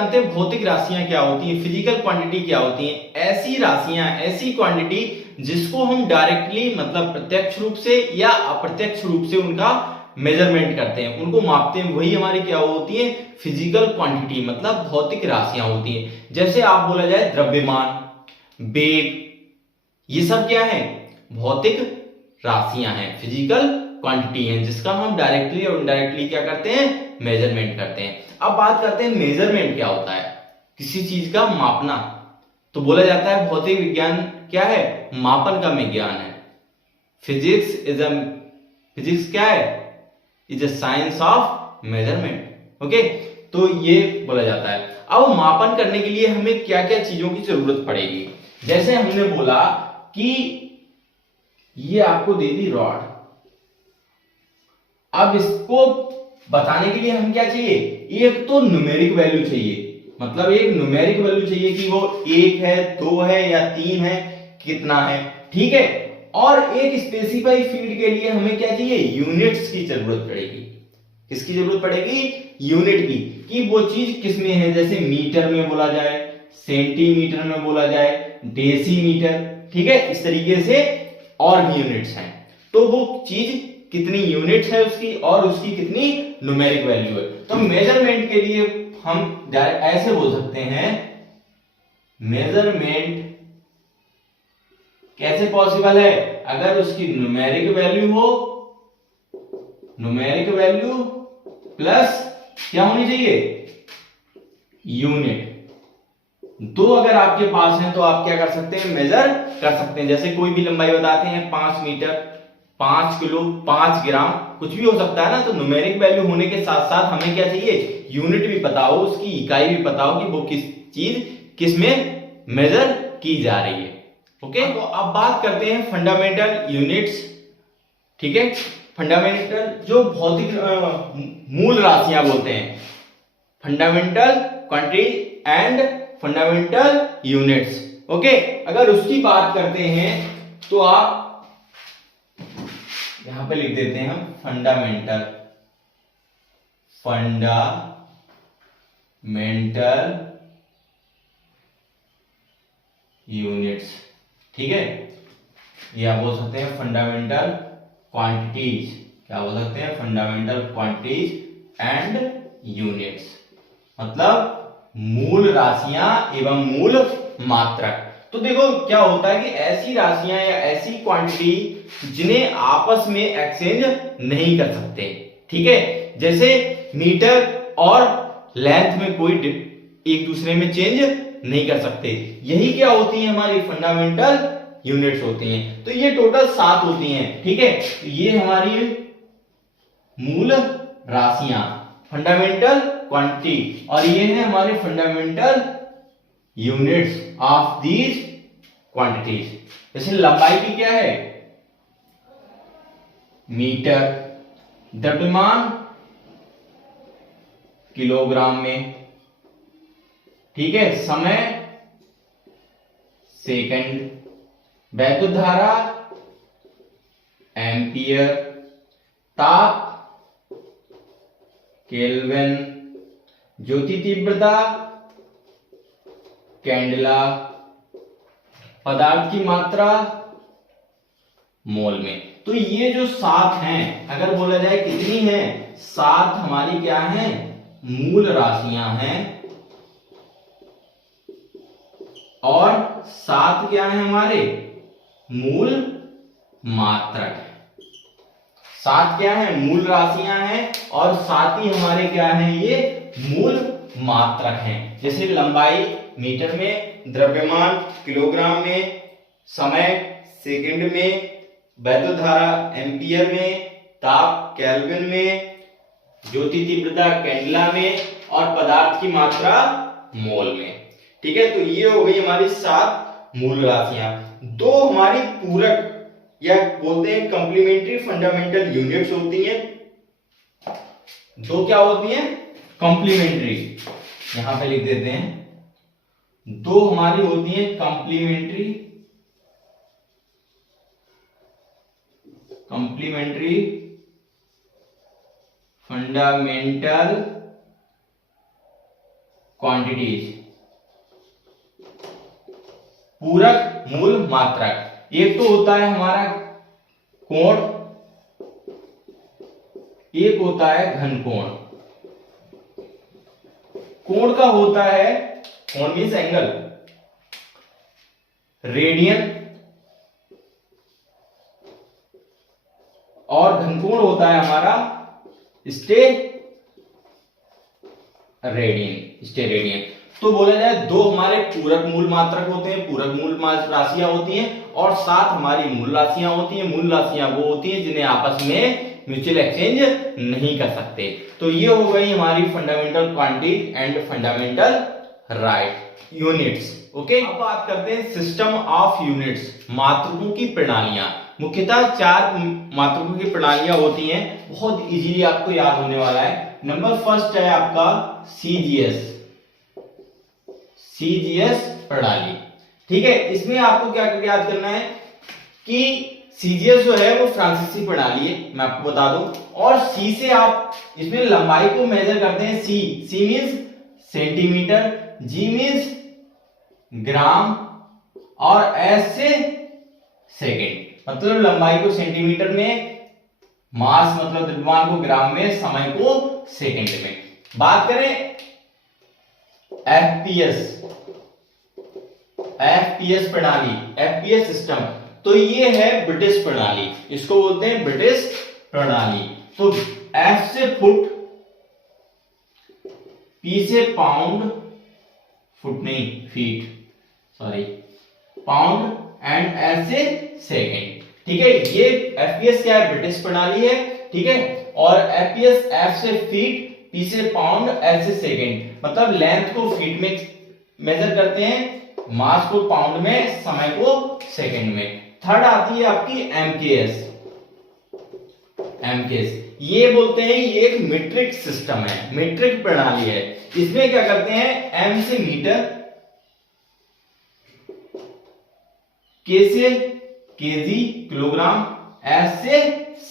जानते हैं भौतिक राशियां क्या होती हैं, फिजिकल क्वांटिटी क्या होती हैं। ऐसी राशियां, ऐसी क्वांटिटी जिसको हम डायरेक्टली मतलब प्रत्यक्ष रूप से या अप्रत्यक्ष रूप से उनका मेजरमेंट करते हैं, उनको मापते हैं, वही हमारी क्या होती है, फिजिकल क्वांटिटी मतलब भौतिक राशियां होती हैं। जैसे आप बोला जाए द्रव्यमान, वेग, ये सब क्या है, भौतिक राशियां हैं, फिजिकल क्वांटिटी हैं, जिसका हम डायरेक्टली और इनडायरेक्टली क्या करते हैं, मेजरमेंट करते हैं। अब बात करते हैं मेजरमेंट क्या होता है, किसी चीज का मापना। तो बोला जाता है भौतिक विज्ञान क्या है, मापन का विज्ञान है। फिजिक्स क्या है, is a science of measurement. Okay, तो ये बोला जाता है। अब मापन करने के लिए हमें क्या क्या चीजों की जरूरत पड़ेगी। जैसे हमने बोला कि ये आपको दे दी रॉड, अब इसको बताने के लिए हम क्या चाहिए, एक तो न्यूमेरिक वैल्यू चाहिए, मतलब एक न्यूमेरिक वैल्यू चाहिए कि वो 1 है, 2 है या 3 है, कितना है, ठीक है। और एक स्पेसिफाई फील्ड के लिए हमें क्या चाहिए, यूनिट्स की जरूरत पड़ेगी। किसकी जरूरत पड़ेगी, यूनिट की, कि वो चीज किस में है। जैसे मीटर में बोला जाए, सेंटीमीटर में बोला जाए, डेसीमीटर, ठीक है, इस तरीके से और भी यूनिट्स हैं। तो वो चीज कितनी यूनिट्स है उसकी और उसकी कितनी न्यूमेरिक वैल्यू है। तो मेजरमेंट के लिए हम ऐसे बोल सकते हैं, मेजरमेंट कैसे पॉसिबल है, अगर उसकी न्यूमेरिक वैल्यू हो, न्यूमेरिक वैल्यू प्लस क्या होनी चाहिए, यूनिट। दो अगर आपके पास है तो आप क्या कर सकते हैं, मेजर कर सकते हैं। जैसे कोई भी लंबाई बताते हैं 5 मीटर, 5 किलो, 5 ग्राम, कुछ भी हो सकता है ना। तो न्यूमेरिक वैल्यू होने के साथ साथ हमें क्या चाहिए, यूनिट भी पता हो, उसकी इकाई भी पता हो कि वो किस चीज किस में मेजर की जा रही है। ओके, तो अब बात करते हैं फंडामेंटल यूनिट्स, ठीक है। फंडामेंटल जो भौतिक मूल राशियां बोलते हैं, fundamental quantity and fundamental units. Okay, अगर उसकी बात करते हैं तो आप यहां पे लिख देते हैं हम फंडामेंटल यूनिट्स, ठीक है। ये आप बोल सकते हैं फंडामेंटल क्वांटिटीज, क्या बोल सकते हैं, फंडामेंटल क्वांटिटीज एंड यूनिट्स, मतलब मूल राशियां एवं मूल मात्रक। तो देखो क्या होता है कि ऐसी राशियां या ऐसी क्वांटिटी जिन्हें आपस में एक्सचेंज नहीं कर सकते, ठीक है। जैसे मीटर और लेंथ में कोई एक दूसरे में चेंज नहीं कर सकते, यही क्या होती है, हमारी फंडामेंटल यूनिट्स होती हैं। तो ये टोटल 7 होती हैं, ठीक है। तो ये हमारी मूल राशियां, फंडामेंटल क्वांटिटी, और ये है हमारे fundamental units of these quantities. जैसे लंबाई की क्या है, मीटर, द्रव्यमान किलोग्राम में, ठीक है, समय सेकंड, वैद्युत धारा एम्पियर, ताप केल्विन, ज्योति तीव्रता कैंडेला, पदार्थ की मात्रा मोल में। तो ये जो 7 हैं, अगर बोला जाए कितनी है, 7 हमारी क्या है, मूल राशियां हैं, और 7 क्या है हमारे मूल मात्रक। 7 क्या है, मूल राशियां हैं, और 7 ही हमारे क्या हैं, ये मूल मात्रक हैं। जैसे लंबाई मीटर में, द्रव्यमान किलोग्राम में, समय सेकंड में, वैद्युत धारा एम्पियर में, ताप केल्विन में, ज्योति तीव्रता कैंडेला में, और पदार्थ की मात्रा मोल में, ठीक है। तो ये हो गई हमारी 7 मूल राशियां। 2 हमारी पूरक या बोलते हैं कंप्लीमेंट्री फंडामेंटल यूनिट्स होती हैं। 2 क्या होती हैं, कंप्लीमेंट्री, यहां पे लिख देते हैं, 2 हमारी होती हैं कंप्लीमेंट्री फंडामेंटल क्वांटिटीज, पूरक मूल मात्रक। एक तो होता है हमारा कोण, एक होता है घन कोण। कोण का होता है, कोण मीन्स एंगल, रेडियन, और घनकोण होता है हमारा स्टेरेडियन। तो बोला जाए दो हमारे पूरक मूल मात्रक होते हैं, पूरक मूल राशियां होती हैं, और सात हमारी मूल राशियां होती हैं। मूल राशियां वो होती हैं जिन्हें आपस में म्यूचुअल एक्सचेंज नहीं कर सकते। तो ये हो गई हमारी fundamental quantity and fundamental right units. Okay, अब बात करते हैं सिस्टम ऑफ यूनिट्स, मात्रकों की प्रणालियां। मुख्यतः चार मात्रकों की प्रणालियां होती हैं, बहुत इजीली आपको याद होने वाला है। नंबर फर्स्ट है आपका सीजीएस प्रणाली। ठीक है, इसमें आपको क्या करके याद करना है कि सीजीएस जो है वो फ्रांसीसी प्रणाली है, मैं आपको बता दूं। और सी से आप इसमें लंबाई को मेजर करते हैं, सी मींस सेंटीमीटर, जी मींस ग्राम, और एस से सेकेंड, मतलब लंबाई को सेंटीमीटर में, मास मतलब द्रव्यमान को ग्राम में, समय को सेकंड में। बात करें एफपीएस प्रणाली, एफपीएस सिस्टम, तो ये है ब्रिटिश प्रणाली, इसको बोलते हैं ब्रिटिश प्रणाली। तो एफ से फुट, पी से पाउंड, फुट नहीं feet, sorry, pound, and S से सेकेंड। ठीक है, ये एफपीएस क्या है, ब्रिटिश प्रणाली है। ठीक है, और एफपीएस एफ से फीट, पी से पाउंड, एस से सेकेंड, मतलब लेंथ को फीट में मेजर करते हैं, मास को पाउंड में, समय को सेकेंड में। थर्ड आती है आपकी एमकेएस। ये बोलते हैं ये एक मीट्रिक सिस्टम है, मीट्रिक प्रणाली है। इसमें क्या करते हैं, एम से मीटर, के से केजी किलोग्राम, एस से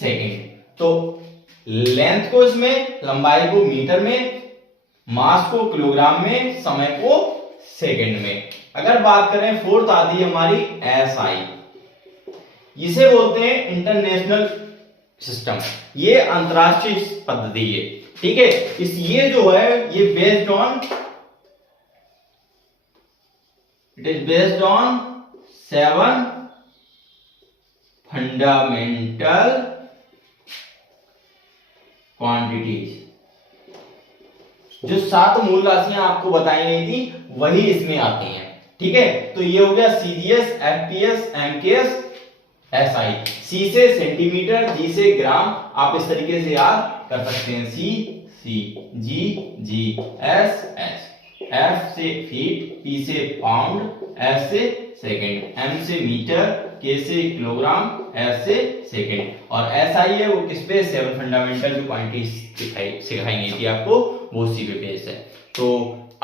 सेकेंड। तो लेंथ को इसमें, लंबाई को मीटर में, मास को किलोग्राम में, समय को सेकेंड में। अगर बात करें फोर्थ आती है हमारी एसआई, इसे बोलते हैं इंटरनेशनल सिस्टम, ये अंतरराष्ट्रीय पद्धति है। ठीक है, ये जो है ये बेस्ड ऑन 7 फंडामेंटल क्वांटिटीज। जो 7 मूल राशियां आपको बताई गई थी वही इसमें आती हैं। ठीक है, तो ये हो गया सीजीएस, एफपीएस, एमकेएस, एसआई। सी से सेंटीमीटर, जी से ग्राम, आप इस तरीके से याद कर सकते हैं, सी, जी, एस, एफ से फीट, पी से पाउंड, एस से सेकेंड, एम से मीटर, के से किलोग्राम, एस से सेकेंड, और एसआई है वो किस पे, 7 फंडामेंटल जो क्वांटिटीज सिखाई गई थी आपको, वो उसी पे बेस है। तो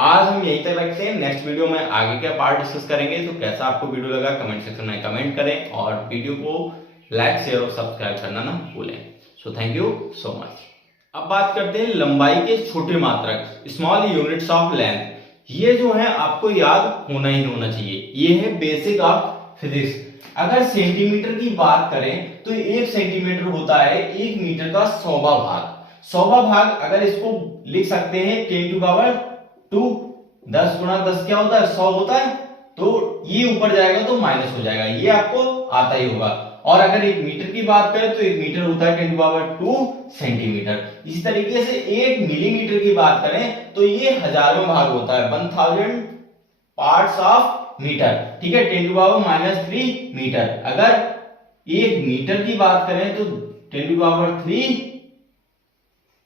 आज हम यहीं तक रखते हैं, नेक्स्ट वीडियो में आगे क्या पार्ट डिस्कस करेंगे। तो कैसा आपको वीडियो लगा कमेंट सेक्शन में कमेंट करें, और वीडियो को लाइक, शेयर और सब्सक्राइब करना ना भूलें। So thank you so much. अब बात करते हैं लंबाई के छोटे मात्रक, स्मॉल यूनिट्स ऑफ लेंथ। ये जो है आपको याद होना ही होना चाहिए, ये है बेसिक ऑफ फिजिक्स। अगर सेंटीमीटर की बात करें तो 1 सेंटीमीटर होता है 1 मीटर का 100वां भाग। 100वां भाग अगर इसको लिख सकते हैं 10 टू पावर 2, 10 गुणा 10 क्या होता है, 100 होता है। तो ये ऊपर जाएगा तो माइनस हो जाएगा, ये आपको आता ही होगा। और अगर 1 मीटर की बात करें तो 1 मीटर होता है 10 टू पावर 2 सेंटीमीटर। इसी तरीके से 1 मिलीमीटर की बात करें तो ये हजारों भाग होता है, 1000 पार्ट्स ऑफ मीटर। ठीक है, 10 टू पावर -3 मीटर। अगर 1 मीटर की बात करें तो 10 टू पावर 3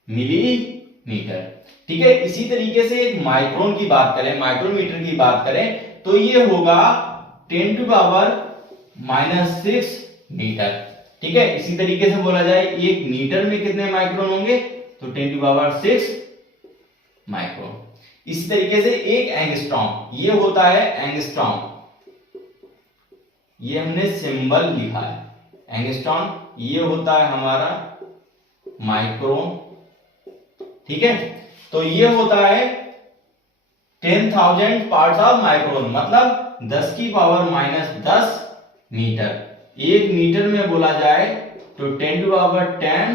मिलीमीटर। ठीक है, इसी तरीके से एक माइक्रोन की बात करें, माइक्रोमीटर की बात करें तो ये होगा 10 टू पावर -6 मीटर। ठीक है, इसी तरीके से बोला जाए 1 मीटर में कितने माइक्रोन होंगे, तो 10 टू पावर 6 माइक्रोन। इसी तरीके से एक एंगस्ट्रॉम, ये होता है एंगस्ट्रॉम, ये हमने सिंबल लिखा है एंगस्ट्रॉम, ये होता है हमारा माइक्रोन। ठीक है, तो ये होता है 10,000 पार्ट्स ऑफ माइक्रोन, मतलब 10 की पावर -10 मीटर। 1 मीटर में बोला जाए तो 10 टू पावर 10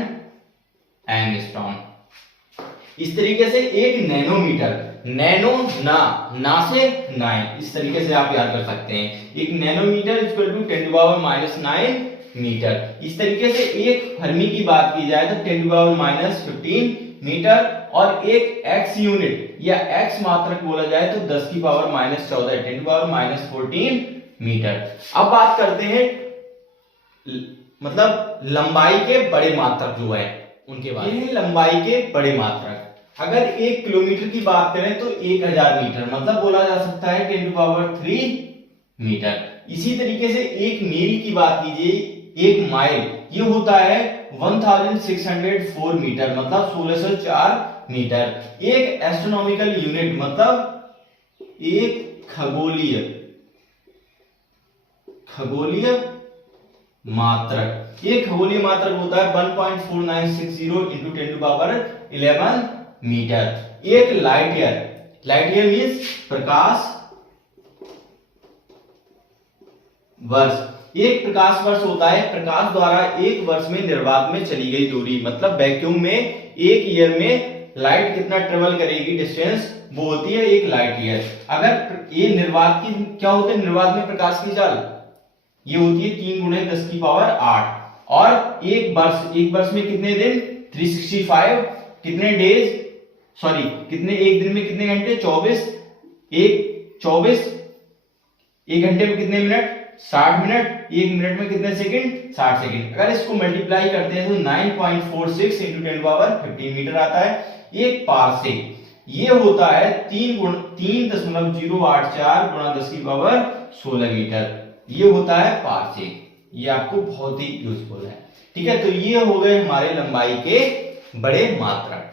एंगस्ट्रॉम। इस तरीके से एक नैनोमीटर, नैनो ना से 9, इस तरीके से आप याद कर सकते हैं। एक nanometre equal to 10 to power -9 metre. इस तरीके से एक फर्मी की बात की जाए तो 10 टू पावर -15 मीटर, और एक एक्स यूनिट या एक्स मात्रक बोला जाए तो 10 की पावर -14, 10 टू पावर -14 मीटर। अब बात करते हैं मतलब लंबाई के बड़े मात्रक जो है उनके बारे में। ये लंबाई के बड़े मात्रक, अगर 1 किलोमीटर की बात करें तो 1000 मीटर, मतलब बोला जा सकता है 10 टू पावर 3 मीटर। इसी तरीके से एक मील की बात कीजिए, 1 माइल, ये होता है 1604 मीटर, मतलब 1604 मीटर। एक एस्ट्रोनॉमिकल यूनिट मतलब एक खगोलीय मात्रक, एक खगोलीय मात्रक होता है 1.4960 इंटू 10 टू पावर 11 मीटर। एक light year, light year means प्रकाश वर्ष, एक प्रकाश वर्ष होता है प्रकाश द्वारा एक वर्ष में निर्वात में चली गई दूरी, मतलब वैक्यूम में एक ईयर में लाइट कितना ट्रेवल करेगी डिस्टेंस, वो होती है एक लाइट ईयर। अगर ये निर्वात की क्या होते हैं, निर्वात में प्रकाश की चाल ये होती है 3 × 10 की पावर 8, और एक वर्ष में कितने दिन, 365, कितने डेज, सॉरी कितने, एक दिन में कितने घंटे, 24, एक घंटे में कितने मिनट, 60 मिनट, एक मिनट में कितने सेकंड, 60 सेकंड। अगर इसको मल्टीप्लाई करते हैं तो 9.46 इंटू 10 पावर 15 मीटर आता है। एक पारसेक ये होता है 3.084 गुणा 10 की पावर 16 मीटर, ये होता है पारसेक। ये आपको बहुत ही यूजफुल है, ठीक है। तो ये हो गए हमारे लंबाई के बड़े मात्रक।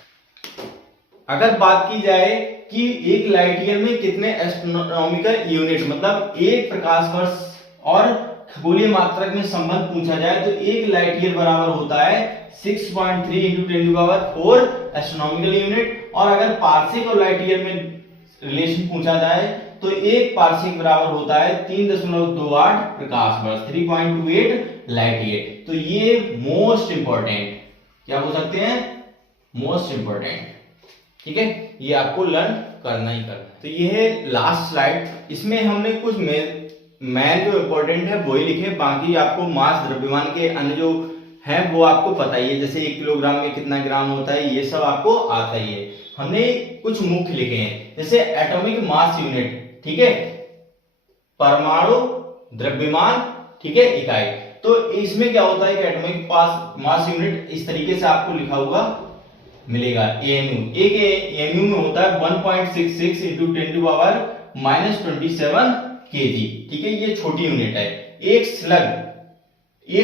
अगर बात की जाए कि एक लाइट ईयर में कितने एस्ट्रोनॉमिकल यूनिट, मतलब एक प्रकाश वर्ष और खगोलीय मात्रक में संबंध पूछा जाए तो एक लाइट ईयर बराबर होता है 6.3 into 10 to power 4 astronomical unit. और अगर पारसेक और लाइट ईयर में रिलेशन पूछा जाए तो एक पारसेक बराबर होता है 3.28 प्रकाश वर्ष, 3.28 लाइट ईयर। तो ये मोस्ट इंपॉर्टेंट, क्या बोल सकते हैं, मोस्ट इंपॉर्टेंट, ठीक है, ये आपको लर्न करना ही करना है। तो ये है लास्ट स्लाइड, इसमें हमने कुछ मैन जो इंपॉर्टेंट है वो ही लिखे, बाकी आपको मास द्रव्यमान के अन्य जो है वो आपको पता ही है, जैसे 1 किलोग्राम में कितना ग्राम होता है ये सब आपको आता ही है। हमने कुछ मुख्य लिखे हैं, जैसे एटॉमिक मास यूनिट, ठीक है, परमाणु द्रव्यमान, ठीक है, इकाई। तो इसमें क्या होता है कि एटॉमिक मास यूनिट इस तरीके से आपको लिखा हुआ मिलेगा, एएमयू। एक एएमयू में होता है 1.66 इंटू 10 टू पावर -27 केजी, ठीक है, ये छोटी यूनिट है। एक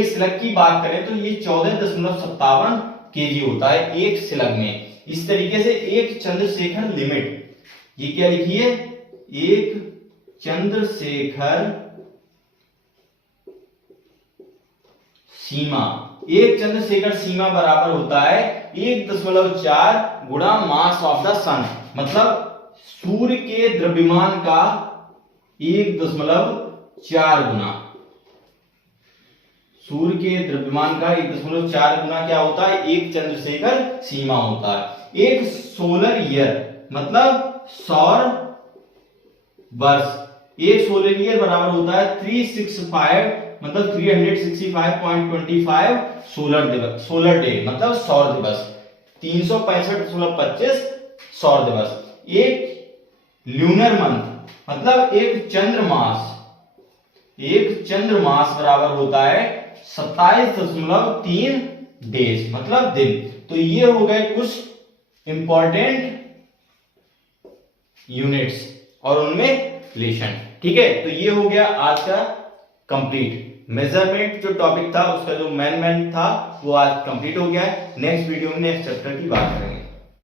स्लग की बात करें तो ये 14.57 केजी होता है एक स्लग में। इस तरीके से एक चंद्रशेखर लिमिट, ये क्या लिखिए, एक चंद्रशेखर सीमा, एक चंद्रशेखर सीमा बराबर होता है 1.4 गुणा मास ऑफ द सन, मतलब सूर्य के द्रव्यमान का 1.4 गुना, सूर्य के द्रव्यमान का 1.4 गुना क्या होता है, एक चंद्रशेखर सीमा होता है। एक सोलर ईयर मतलब सौर वर्ष, एक सोलर ईयर बराबर होता है 365 मतलब 365.25 सोलर डे मतलब सौर दिवस, 365.25 सौर दिवस। एक ल्यूनर मंथ मतलब एक चंद्रमास बराबर होता है 27.3 डेज मतलब दिन। तो ये हो गए कुछ इंपॉर्टेंट यूनिट्स और उनमें रिलेशन, ठीक है। तो ये हो गया आज का कंप्लीट मेजरमेंट जो टॉपिक था, उसका जो मैन था वो आज कंप्लीट हो गया है। नेक्स्ट वीडियो में नेक्स्ट चैप्टर की बात करेंगे।